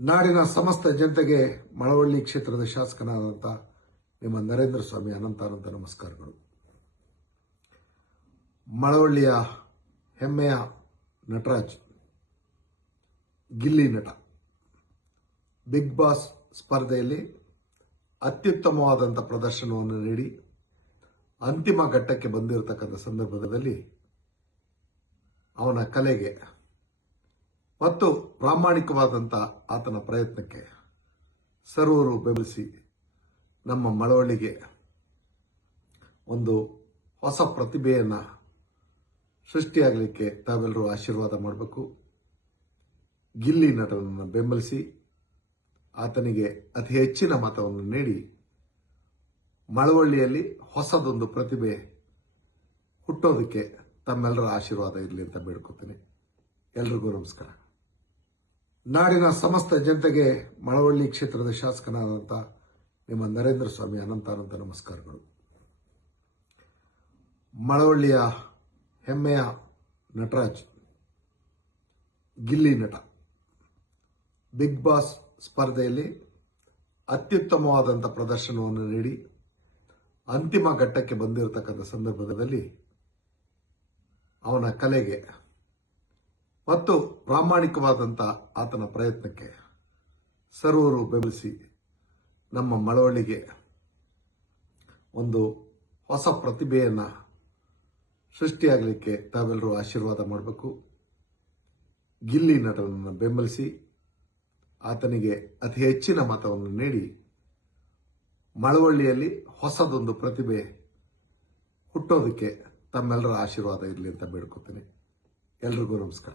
ನಾಡಿನ ಸಮಸ್ತ ಜನತೆಗೆ ಮಳವಳ್ಳಿ ಕ್ಷೇತ್ರದ ಶಾಸಕನಾದಂಥ ನಿಮ್ಮ ನರೇಂದ್ರ ಸ್ವಾಮಿ ಅನಂತ ಅನಂತ ನಮಸ್ಕಾರಗಳು. ಮಳವಳ್ಳಿಯ ಹೆಮ್ಮೆಯ ನಟರಾಜ್, ಗಿಲ್ಲಿ ನಟ. ಬಿಗ್ ಬಾಸ್ ಸ್ಪರ್ಧೆಯಲ್ಲಿ ಅತ್ಯುತ್ತಮವಾದಂಥ ಪ್ರದರ್ಶನವನ್ನು ನೀಡಿ ಅಂತಿಮ ಘಟ್ಟಕ್ಕೆ ಬಂದಿರತಕ್ಕಂಥ ಸಂದರ್ಭದಲ್ಲಿ ಅವನ ಕಲೆಗೆ ಮತ್ತು ಪ್ರಾಮಾಣಿಕವಾದಂಥ ಆತನ ಪ್ರಯತ್ನಕ್ಕೆ ಸರ್ವರು ಬೆಂಬಲಿಸಿ ನಮ್ಮ ಮಳವಳ್ಳಿಗೆ ಒಂದು ಹೊಸ ಪ್ರತಿಭೆಯನ್ನು ಸೃಷ್ಟಿಯಾಗಲಿಕ್ಕೆ ತಾವೆಲ್ಲರೂ ಆಶೀರ್ವಾದ ಮಾಡಬೇಕು. ಗಿಲ್ಲಿ ನಟನನ್ನು ಬೆಂಬಲಿಸಿ ಆತನಿಗೆ ಅತಿ ಹೆಚ್ಚಿನ ಮತವನ್ನು ನೀಡಿ ಮಳವಳ್ಳಿಯಲ್ಲಿ ಹೊಸದೊಂದು ಪ್ರತಿಭೆ ಹುಟ್ಟೋದಕ್ಕೆ ತಮ್ಮೆಲ್ಲರ ಆಶೀರ್ವಾದ ಇರಲಿ ಅಂತ ಬೇಡ್ಕೊತೀನಿ ಎಲ್ರಿಗೂ ನಮಸ್ಕಾರ. ನಾಡಿನ ಸಮಸ್ತ ಜನತೆಗೆ ಮಳವಳ್ಳಿ ಕ್ಷೇತ್ರದ ಶಾಸಕನಾದಂಥ ನಿಮ್ಮ ನರೇಂದ್ರ ಸ್ವಾಮಿ ಅನಂತ ನಮಸ್ಕಾರಗಳು. ಮಳವಳ್ಳಿಯ ಹೆಮ್ಮೆಯ ನಟರಾಜ್, ಗಿಲ್ಲಿ ನಟ. ಬಿಗ್ ಬಾಸ್ ಸ್ಪರ್ಧೆಯಲ್ಲಿ ಅತ್ಯುತ್ತಮವಾದಂಥ ಪ್ರದರ್ಶನವನ್ನು ನೀಡಿ ಅಂತಿಮ ಘಟ್ಟಕ್ಕೆ ಬಂದಿರತಕ್ಕಂಥ ಸಂದರ್ಭದಲ್ಲಿ ಅವನ ಕಲೆಗೆ ಮತ್ತು ಪ್ರಾಮಾಣಿಕವಾದಂಥ ಆತನ ಪ್ರಯತ್ನಕ್ಕೆ ಸರ್ವರು ಬೆಂಬಲಿಸಿ ನಮ್ಮ ಮಳವಳ್ಳಿಗೆ ಒಂದು ಹೊಸ ಪ್ರತಿಭೆಯನ್ನು ಸೃಷ್ಟಿಯಾಗಲಿಕ್ಕೆ ತಾವೆಲ್ಲರೂ ಆಶೀರ್ವಾದ ಮಾಡಬೇಕು. ಗಿಲ್ಲಿ ನಟನನ್ನು ಬೆಂಬಲಿಸಿ ಆತನಿಗೆ ಅತಿ ಹೆಚ್ಚಿನ ಮತವನ್ನು ನೀಡಿ ಮಳವಳ್ಳಿಯಲ್ಲಿ ಹೊಸದೊಂದು ಪ್ರತಿಭೆ ಹುಟ್ಟೋದಕ್ಕೆ ತಮ್ಮೆಲ್ಲರ ಆಶೀರ್ವಾದ ಇರಲಿ ಅಂತ ಬೇಡ್ಕೊತೀನಿ ಎಲ್ರಿಗೂ ನಮಸ್ಕಾರ.